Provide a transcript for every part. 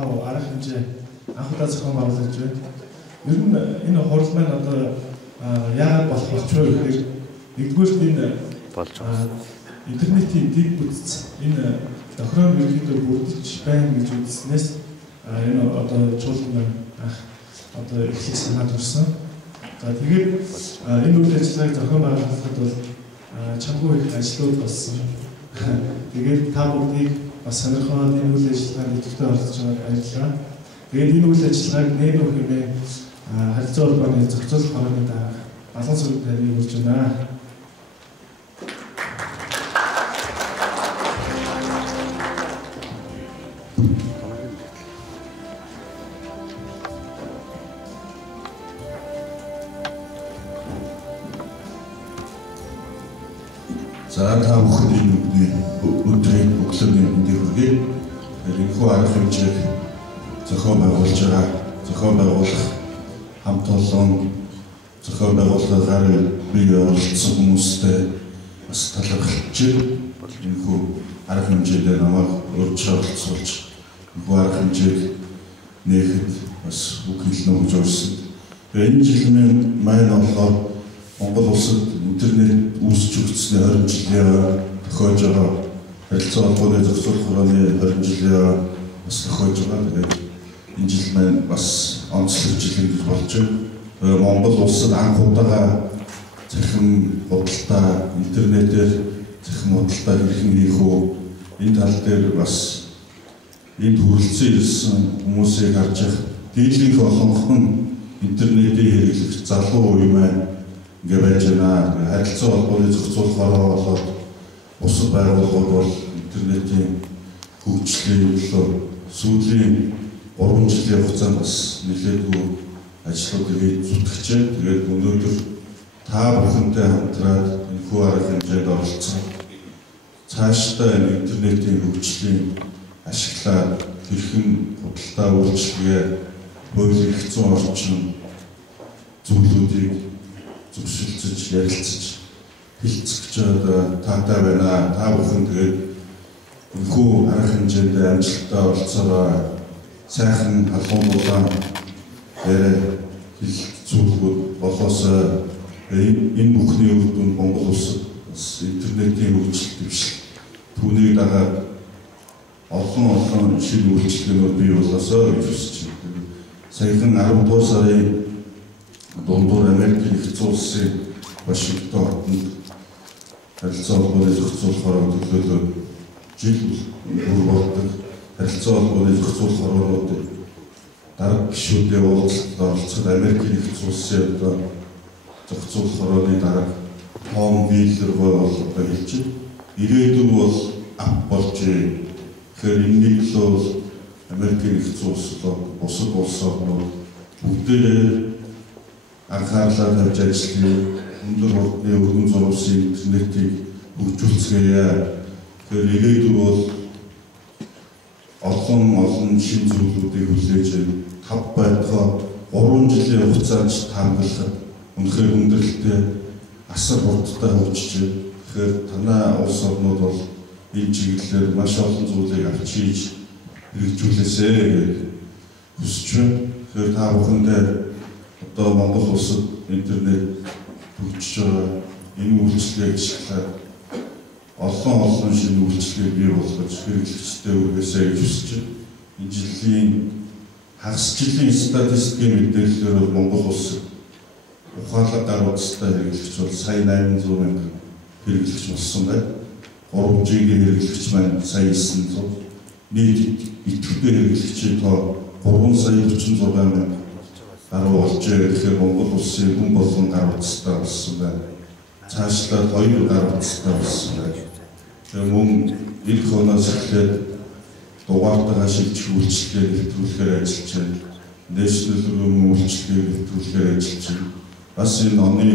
тав арга хэмжээ анх удаа зохион байгуулж байна. Ер нь энэ хурал маань одоо яагаад болох болчихвоо гэхээр нэгдүгээр энэ болж байгаа. Интернетийн дэг бүтц энэ тохироо ерөнхийдөө бүрдэж байна гэж үзснээс энэ одоо чуулган анх одоо эхлэх санаад төрсөн. За тэгээд энэ үйл ажиллагааг зохион байгуулахад бол чамгүй их ажлууд болсон. Тэгээд та бүгдийг бас сонирхоод энэ үйл ажиллагаанд идэвхтэй оролцож байгааг баярлалаа. Тэгээд энэ үйл ажиллагааг нэн хэмээн харилцаа холбооны зохицуулах хорооны дарга Балан сүрэг тарийг хүрч байна. За та бүхний өдрийн өглөөний мэндийг хүргэе. Энэхүү арга хэмжээг зохион байгуулах хамт олон зохион байгууллагаар бие оролцсон хүмүүстэй бас талархаж энэхүү арга хэмжээгээр намайг урьж оролцуулж энэхүү арга хэмжээг нээхэд бас үг хэлнэ гэж урьсан. Энэ жилийн маань болохоор Монгол улсад интернет үүсч өгснээ 20 жилийн тохиож байгаа харилцаа холбооны зохицуулах хорооны 20 жилийн бас тохиож байгаа. Тэгээд энэ жил маань бас онцлог жил гэж болж байна. Монгол улсад анх удаага цахим худалдаа интернетээр цахим худалдаа хэрхэн хийх үү? Энэ тал дээр бас энд хүрэлцэн ирсэн хүмүүсийг харж их дийлэнх олонхон интернетийн хэрэглэгч залуу үе маань ингээ байж байна. Харилцаа холбооны зохицуулах хороо болоод бусад байгууллагууд бол интернетийн хөгжлийн төлөө сүүлийн 3 жилийн хугацаанд бас нэлээдгүй ажлуудыг зүтгэжээ. Тэгээд өнөөдөр та бүхэнтэй хамтраад энэхүү арга хэмжээнд оролцсон. Цаашдаа интернетийн хөгжлийн ашиглаад хэрхэн худалдаа үйлчилгээ, хуулийн хэцүү орчин зүйлүүдийг зөвшөлдөж, ярилцаж, хилцэж таатай байна. Та бүхэн тэгээд энэхүү арга хэмжээнд амжилттай оролцоороо сайхан халуун дулаан зүйлүүд болоос энэ бүхний үр дүн Монгол улсад бас интернетийн хөгжил дэвшил түүнийг дагаад олон шинэ үйлчлэгүүд бий болоосоо гэж хүсэж байна. Саяхан 10 дугаар сарын дундуур Америкийн нэгдсэн улсын Вашингтон хотод харилцаа холбооны зохицуулах хороо төлөөлөө жил бүр болдог харилцаа холбооны зохицуулах хороонууд дарга гишүүдийн уулзалтад оролцоход Америкийн нэгдсэн улсын одоо зохицуулах хорооны дарга Том Виллер бол одоо хэлж байна. Ирээдүйн бол ап болж тэгэхээр энэний төлөө Америкийн нэгдсэн улс болоод бусад улс орнууд бүгдээрээ анхаарлаа тавьж ажиллая. Өндөр хурдны өргөн зурвалсын интернетийг хөгжүүлцгээе. Тэгэхээр ирээдүйн бол олон шинэ зүйлүүдийг хүлээж 5 байтугай 3 жилийн хугацаанд таамаглахад үнэхээр хүндрэлтэй асар хурдтай хөгжиж байна. Тэгэхээр танай улс орнууд бол энэ чиглэлээр маш олон зүйлийг авч хийж хэрэгжүүлээсэй гэж хүсэж байна. Тэгэхээр та бүхэндээ одоо Монгол улсад интернет хөгжиж байгаа энэ үйлчлэгийг ашиглаад олон шинэ үйлчлэгийг бий болгож хэрэглэгчтэй үргээсэй гэж хүсэж байна. Энэ жилийн хагас жилийн статистикийн мэдээллээр Монгол улсад ухаалаг гар утастай хэрэглэгч бол сая 800 мянган хэрэглэгч болсон байна. 3G-ийн хэрэглэгч маань сая 900. Нийт идэвхтэй хэрэглэгчийн тоо 3 сая 46 мянган гаруй болж байгаа. Тэгэхээр Монгол улсын хүн болгон гар утастай болсон байна. Цаашлаад 2 гар утастай болсон байна. Тэгэхээр мөн эх хоноос эхлээд дугаартайгаа шилжих үйлчлэгээ нэвтрүүлэхээр ажиллаж байна. National Room үйлчлэгээ нэвтрүүлэхээр ажиллаж байна. Бас энэ оны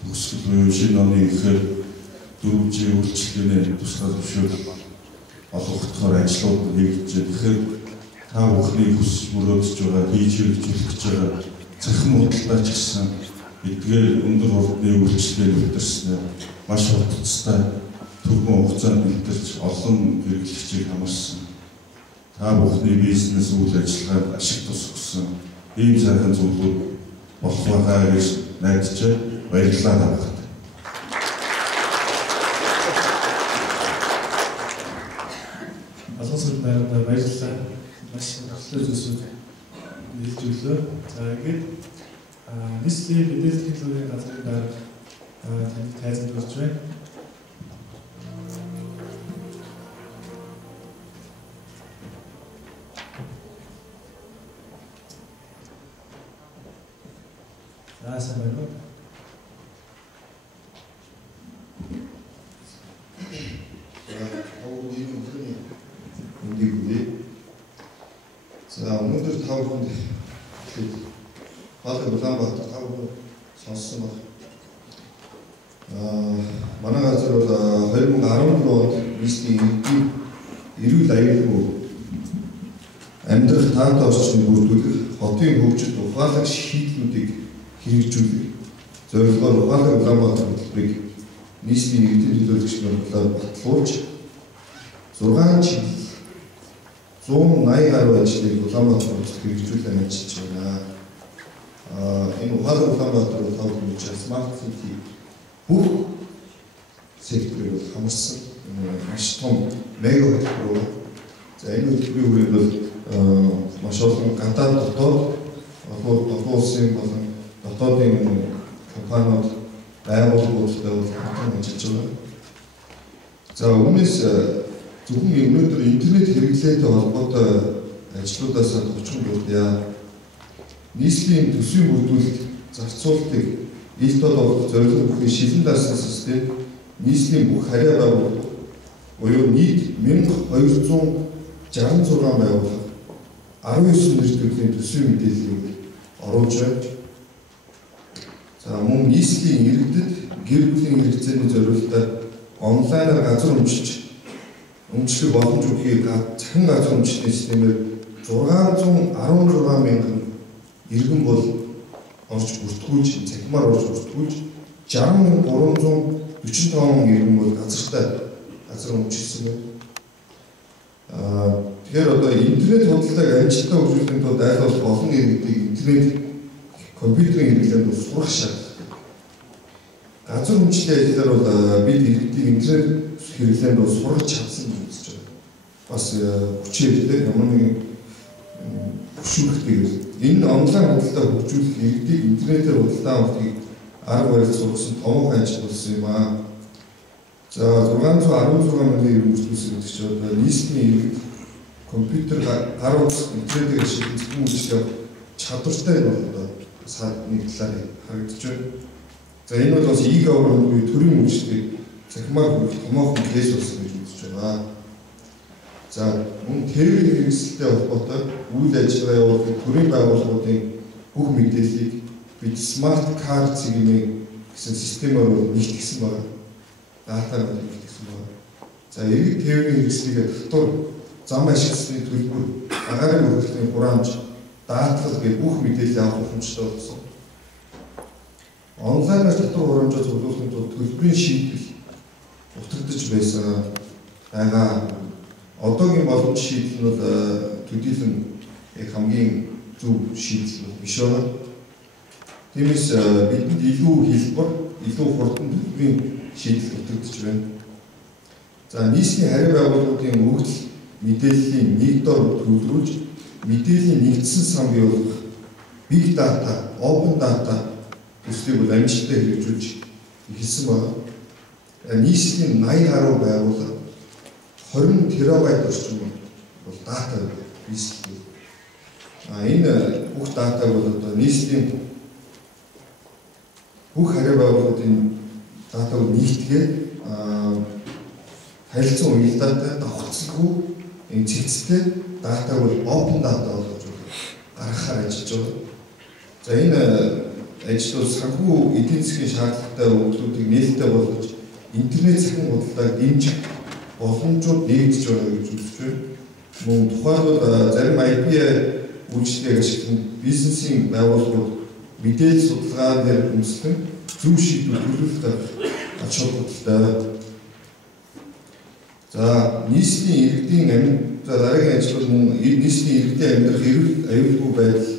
төгсгөл буюу шинэ оны ихээр 4G үйлчлэгээний тусгай зөвшөөрөл олгохдохоор ажлууд нэгдэж байна. Тэгэхээр та бүхний хүсэж мөрөөдөж байгаа хийж хэрэгжүүлэх гэж байгаа цахим худалдаа ч гэсэн эдгээр өндөр хурдны үйлчлэгээ нэвтэрснээр маш хурдтай түргэн хугацаанд нэвтэрч олон хэрэглэгчийг хамарсан та бүхний бизнес үйл ажиллагаанд ашиг тус өгсөн ийм сайхан зүйлүүд болох байхаа гэж найдаж баярлалаа та бүхэнд. Асуусан байгаад баярлалаа. Маш хөөрхөн зүйлсүүд хэлж өглөө. За ингээд нийслэлийн мэдээлэл технологийн газрын дарга танд тайлбар өгч байна. Сайн байна уу? За өнөөдөр та бүхэнд Баатар Улаанбаатар та бүхэн сонссон баг. Манай газар бол 2014 онд нийслэлийн эрүүл аюулгүй амьдрах таантай орчныг бүрдүүлэх хотын хөгжилд ухаалаг шийдлүүдийг хэрэгжүүлэх зорилгоор Баатар Улаанбаатар хөтөлбөрийг нийслэлийн иргэдийн төлөөлөгч бодлоор батлуулж 6 жил 180 гаруй ажлыг Улаанбаатар хотод хэрэгжүүлэн ажиллаж байна. Энэ ухаалаг Улаанбаатар бол тав хүмүүс смарт сити бүх секторыг бол хамарсан маш том мега хөтөлбөр. За энэ хөтөлбөрийн хүрээнд бол маш олон гадаад дотоод улсын болон дотоодын компаниуд байгууллагуудтай бол хамтран ажиллаж байна. За үүнээс зөвхөн өнөөдөр интернет хэрэглээтэй холбоотой ажлуудаас товчхон бүрдээ нийслэлийн төсвийн бүрдүүлэлт зарцуулалтыг ил тод болох зорилго бүхний шилэн даасан систем нийслэлийн бүх харьяа байгууллага буюу нийт 1266 байгууллага 19 нэр төрлийн төсвийн мэдээллийг оруулж байна. За мөн нийслэлийн иргэдэд гэр бүлийн хэрэгцээний зорилготой онлайнаар газар өмчлөх боломж өгөхийг захин газар өмчлөлийн системээр 616 мянган иргэн бол орж бүртгүүлж, цахимаар орж бүртгүүлж 6345 иргэн бол газар өмчлсөн байна. Тэгэхээр одоо интернет худалдааг амжилттай хөгжүүлэхийн тулд аль болох олон иргэдийг интернет компьютерийн хэрэглээнд сурах шаардлагатай. Газар өмчлөлийн ажлаар бол бид иргэдийг интернет хэрэглээнд сурах чадсан гэж үзэж байна. Бас хүчээр ямар нэгэн хөшүүрхтэй. Энэ онлайн худалдаа хөгжүүлэх иргэдийг интернетээр худалдаа авахыг арга барил сургасан томоохон ажил болсон юм аа. За 616 мянган иргэн бүртгүүлсэн гэдэг чинь одоо нийслэлийн иргэд компьютер гар утас интернетээр шилжүүлэх үйлчлэг чадвартай нь бол одоо нэг талаар харагдаж байна. За энэ бол бас e-government буюу төрийн үйлчлэгийг захимаар хүргэх томоохон кейс болсон гэж үзэж байна. За мөн тээврийн хэрэгсэлтэй холбоотой үйл ажиллагаа явуулдаг төрийн байгууллагуудын бүх мэдээллийг бид смарт карт цэгийн гэсэн системээр нэгтгэсэн байна. Датаг нэгтгэсэн байна. За иргэд тээврийн хэрэгслийг дотор зам ашигласны төлбөр, агаарын хөрөлтийн хураамж, даатгал гэх бүх мэдээлэл авах боломжтой болсон. Онлайнаар дотор хураамжаа зөвлөхөнд төлбөрийн шийдэл утагдаж байсан байгаа. Одоогийн боломж шийдэл нь бол төдийлөн хамгийн зөв шийдэл биш байна. Тиймээс бидэнд илүү хэлбэр, илүү хурдан төлбөрийн шийдэл утагдаж байна. За нийслэлийн харьяа байгууллагуудын өгдөл мэдээллийн нэг дор төвлөрүүлж мэдээллийн нэгдсэн сан бий болгох big data, open data төслийг бол амжилттай хэрэгжүүлж эхэлсэн байна. Нийслэлийн 80 гаруй байгууллага 20 терабайт орчим бол дата нийслэл. Энэ бүх датаг бол одоо нийслэлийн бүх харьяа байгууллагуудын датаг нийтгээд харилцан уялдаатай давхцалгүй энэ цэгцтэй датаг бол open data болгож гаргахаар ажиллаж байна. За энэ ажил бол санхүү эдийн засгийн шаардлагатай үйлдэлүүдийг нээлттэй болгож интернет захин худалдааг дэмжих боломжууд нэгдэж байгаа гэж үзэж байна. Мөн тухайлбал зарим IP үйлчлэгийг ашиглан бизнесийн байгууллагууд мэдээлэл судалгаа дээр үндэслэн зөв шийдвэр төлөвлөлт ач холбогдолтой. За нийслэлийн иргэдийн За дараагийн ажил бол нийслэлийн иргэдийн амьдрах эрүүл аюулгүй байдал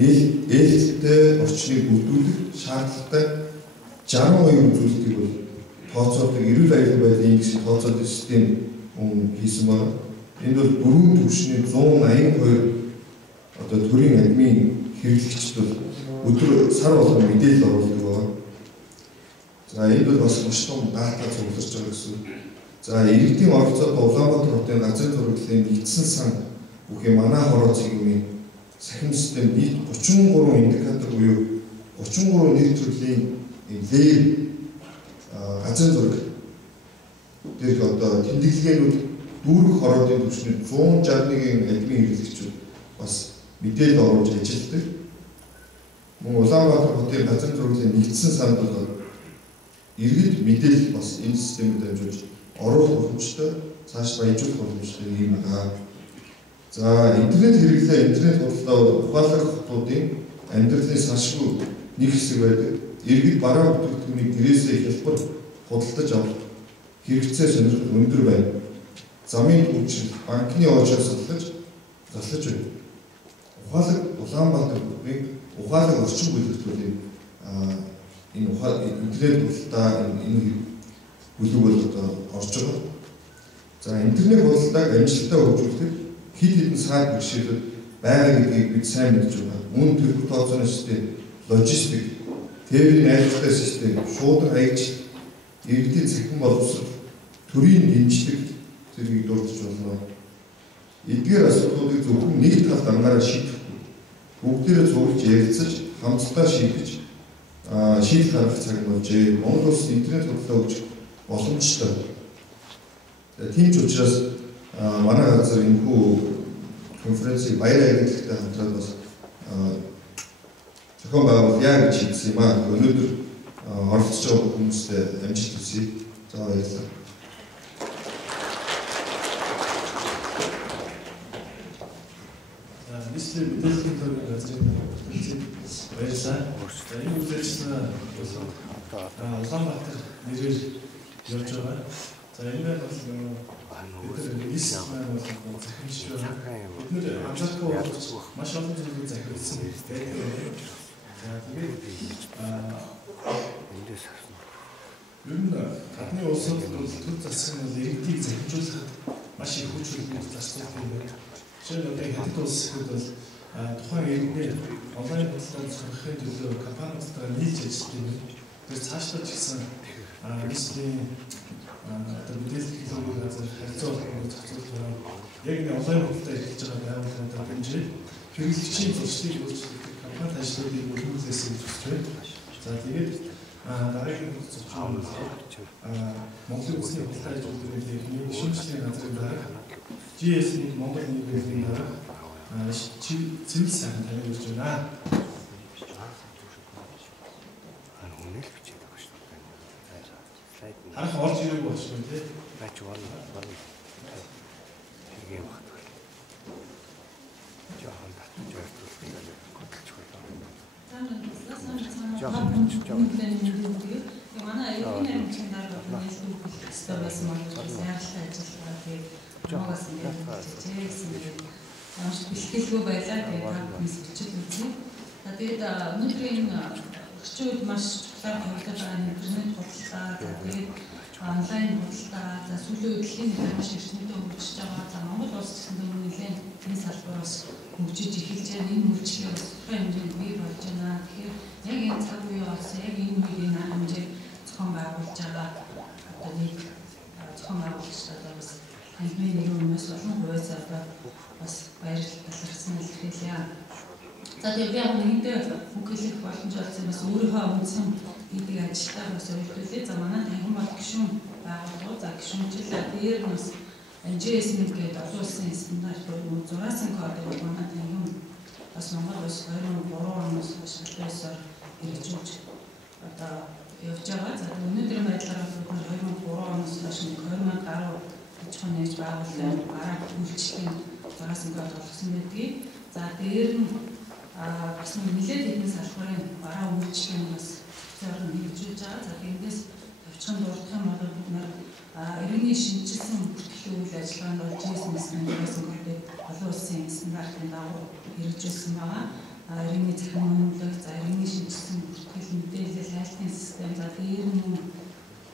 ээлжтэй орчныг бүрдүүлэх шаардлагатай 62 үзүүлэлтийг бол тооцоолдог эрүүл аюулгүй байдлын индексийн тооцоололт систем хийсэн байна. Энд бол дөрвөн түвшний 182 одоо төрийн админ хэрэглэгчд бол өдөр сар болгон мэдээлэл оруулдаг байна. За энд бол бас маш том дата цугларч байгаа гэсэн. За иргэдийн оролцоот Улаанбаатар хотын газрын зурглалын нэгдсэн сан бүхий манай хороо цэгийн сахим систем нийт 33 индикатор буюу 33 нэр төрлийн леер газрын зураг дээр одоо тэмдэглэгээнүүд дүүрэх хороодын түвшний 161 админ хэрэглэгчид бас мэдээлэл оруулж ажилладаг. Мөн Улаанбаатар хотын газрын зурглалын нэгдсэн санд бол иргэд мэдээлэл бас энэ системд дамжуулж оруулах боломжтой, цааш баяжуулах боломжтой юм байна. За интернет хэрэглээ, интернет худалдаа ухаалаг хотуудын амьдралын салшгүй нэг хэсэг байдаг. Иргэд бараа бүтээгдэхүүнийг гэрээсээ хялбар худалдаж авах хэрэгцээ сонирхол өндөр байна. Замын түвшин банкны оочоос заслаж байна. Ухаалаг Улаанбаатар хотын ухаалаг орчин бүлэгтүүдийн энэ интернет худалдаа энэ бүлэг бол одоо орж байгаа. За интернет худалдааг амжилттай хөгжүүлэхэд хэд хэдэн сайт бэрхшээлүүд байгаа гэдгийг бид сайн мэдж байна. Мөн төлбөр тооцооны систем, логистик, тээврийн найрлагтай систем, шуудан хаягч, иргэдийн цахим боловсрол, төрийн дэмжлэг зэргийг дурдж болно. Эдгээр асуудлуудыг зөвхөн нэг тал дараагаараа шийдэхгүй. Бүгдээрээ зурж ярилцаж, хамтдаа шийдэж, шийдэл гаргах цаг болжээ. Монгол улс интернет худалдаа хөгжих боломжтой. Тийм ч учраас манай газар энэхүү конференцийг баяр агентлагтай хамтраад бас зохион байгуулъя гэж хэлсэн юм аа. Өнөөдөр оролцож байгаа хүмүүстээ амжилт хүсье. За баярлалаа. Нийслэлийн мэдээллийн төвийн газрын конференцийг баярлалаа. Энэ үзэгчсэн Улаанбаатар нэрээр явж байгаа. За энэ бол нийслэл маань бол захимжгүй бид нэр амжаахгүй маш олон зүйлийг захиалсан байдаг. За тэгээд ер нь гадны улсууд бол төр засгийн бол иргэдийг захимжуулахад маш их хүч хөрөнгө зарцуулдаг юм байна. Жишээ нь одоо хятад улсууд бол тухайн иргэдээ онлайн худалдаанд сургахын төлөө компаниудтай нийлж ажилладаг юм. Тэр цаашлаад ч гэсэн нийслэлийн одоо мэдээлэл хэлбэрийн газар харьцуулах зохицуулах яг энэ онлайн худалдаа эрхэлж байгаа байгууллагуудад хэмжээ хэрэглэгчийн зуршлыг өөрчлөлтөд компани ажлуудыг өргүүлсэн гэж үзэж байна. За тэгээд дараагийн зөвчөөн Монголын үндэсний худалдаа ажлуудын шинжилгээний газрын дараа GS-ийн Монгол нийгмийн дараа цэвэр сайн тавьж байна. Харах орж ирэх болчихсон тий. Бач болно. Хийгээ багт. Жохон татж явах манай аюулгүй нэмчээр нийслэл хөтөлбөртэй байсан маань яаралтай ажиллагаа тэгээд ногоос ингэж маш бэлтгэлгүй байлаа тэгээд та бүхэн зөвчл үзье. Тэгээд өнөөдрийн орчин үед маш чухал хөгжиж байгаа интернет худалдаа тэгээд онлайн худалдаа за сүүлийн үед дэлхийн маш эрчимтэй хөгжиж байгаа. За Монгол улс гэсэн дээр нэлээд энэ салбараас хөгжиж эхэлж байгаа. Энэ үйлчлэгээ бас тодорхой хэмжээнд бий болж байна. Тэгэхээр яг энэ цаг үеийн улс яг энэ үеийн хэмжээг зохион байгуулж байгаа одоо нэг зохион байгуулагчдад бас танхимын нэг өмнөөс олон хувьд одоо бас баярлалаа талархсан илэрхийлье. За тэгээд яг нэгдээ үг хэлэх боломж олсон бас өөрийнхөө үндсэн гэдэг ажилтаа бас өөрчлөлөө. За манай танхим бол гишүүн байгууллага. За гишүүнчлээ дээр нь бас GS-ийн гэдэг олон улсын стандарт буюу 6 кодыг манай танхим бас Монгол улс 2003 оноос хойш хөлөөсөөр хэрэгжүүлж одоо явж байгаа. За өнөөдрийн байдлаар бол 2003 оноос хойш 20 гаруй аж ахуйн нэгж байгууллагын гараа үйлчлэлийн 6 код болгосон байдгийг. За дээр нь бас нэлээд хэдэн салбарын бараа үйлчлэгийг бас зөвхөн хэрэгжүүлж байгаа. За эндээс очихын дурдах юм бол бид нар иргэний шинжилсэн бүртгэлийн үйл ажиллагаанд бол GSMS-ийн корпорацийн олон улсын стандартын дагуу хэрэгжүүлсэн байгаа. Иргэний захин үнэлэх, за иргэний шинжилсэн бүртгэл мэдээлэл хайлтын систем, за дээр нь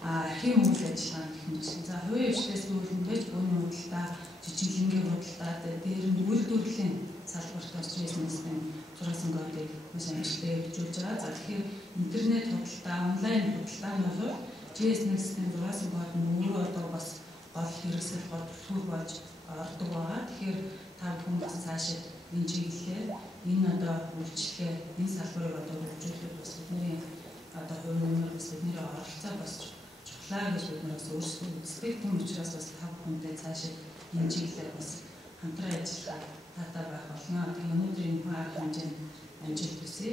архив үйл ажиллагаа гэх мэт. За хувийн хвшлээс нүүлэндэж бүүний худалдаа, жижиглэнгийн худалдаа, дээр нь үйлдвэрлэлийн салбарт бас GSMS-ийн зурсан кодыг маш амжилттай хэрэгжүүлж байгаа. За тэгэхээр интернет худалдаа, онлайн худалдааны хувьд GSMS-ийн зурсан код нь өөрөө одоо бас гол хэрэгсэл төр болж ордог байгаа. Тэгэхээр та бүхэн бас цаашид энэ чиглэлээр энэ одоо үйлчлэгээ, энэ салбарыг одоо хөгжүүлэхэд бас бидний одоо хувийн нэмэр бас бидний оролцоо бас чухлаа гэж бид нараас өөрсдөө үздэг. Тийм учраас бас та бүхэндээ цаашид энэ чиглэлээр бас хамтран ажиллах татаа байх болно. Тэгээ өнөөдрийн арга хэмжээнд амжилт хүсье.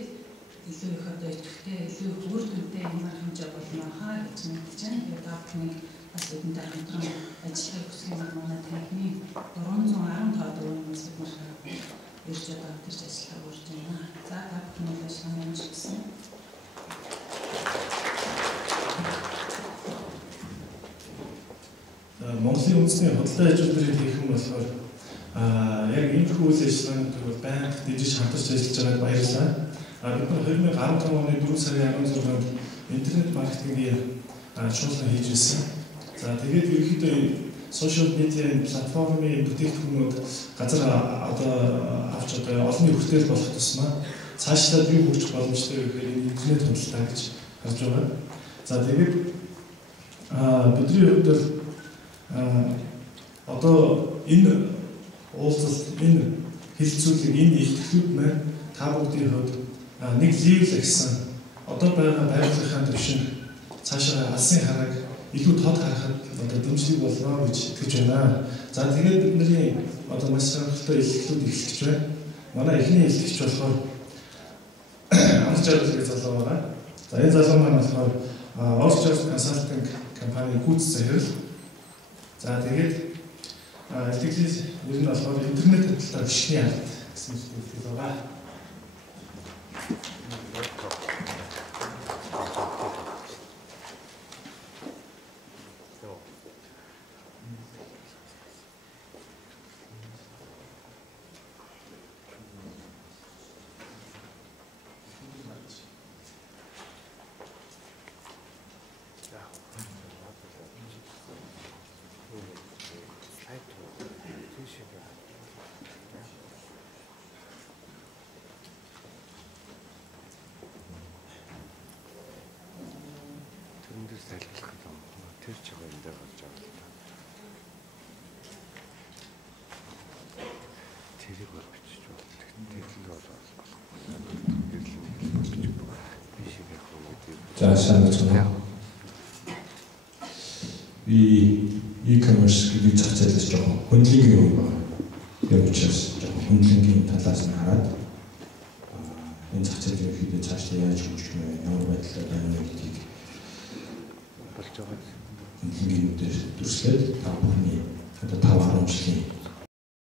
Илүү их одоо идэвхтэй, илүү их үр дүнтэй арга хэмжээ болно хаа гэж мэдэж байна. Тэгээ та бүхнийг бас бидэнтэй хамтран ажиллахыг хүсэх юм бол манай танхимын 415 дөрөвнөөс бид нар ирж одоо хамтарч ажиллахаар урьж байна. За та бүхний ажиллагааны амжилт хүсье. Монголын үндэсний худалдаа аж үйлдвэрийн хийх юм болохоор яг энэ үйл ажиллагаанд бол байнга дижиж хамтарч ажиллаж байгааг баярлалаа. Бид нар 2015 оны 4 сарын 16-нд интернет маркетингийн шуулган хийж ирсэн. За тэгээд ерөнхийдөө сошиал медиа платформын бүтээгдэхүүнүүд газар одоо авч одоо олонний хүртэл болох тусмаа цаашлаад юу хөгжих боломжтой вэ гэхээр интернет худалдаа гэж харж байгаа. За тэгээд бидний хувьд бол одоо энэ уулзалт, энэ хэлэлцүүлэг, энэ ихтгэлүүд маань та бүгдийн хувьд нэг левел гэсэн одоо байгаа байгууллагын төвшин цаашаа алсын харааг илүү тод харахад одоо дэмжлэг болно гэж итгэж байна. За тэгээд бидний одоо маш сонирхолтой илэрхийлэлүүд эхэлж байна. Манай эхний илэрхийлэгч болохоор Орчарс залуу байгаа. За энэ залуу маань болохоор Орчарс консалтинг компани гүйц захирал. За тэгээд илэрхийлэл ер нь болохоор интернет худалдаа гишгний ард гэсэн зүйлийг байгаа. За сайн байна. Би e-commerce гэдэг зах зээлээс жоохон хөндлөнгийн юм байна. Яг учраас жоохон хөндлөнгийн талаас нь хараад энэ зах зээлийн ерөнхийдөө цаашдаа яаж хөгжих вэ? Ямар байдлаар байна вэ гэдгийг болж байгаа. Хөндлөнгийн үдээр дүрслээд та бүхний одоо 5-10 жилийн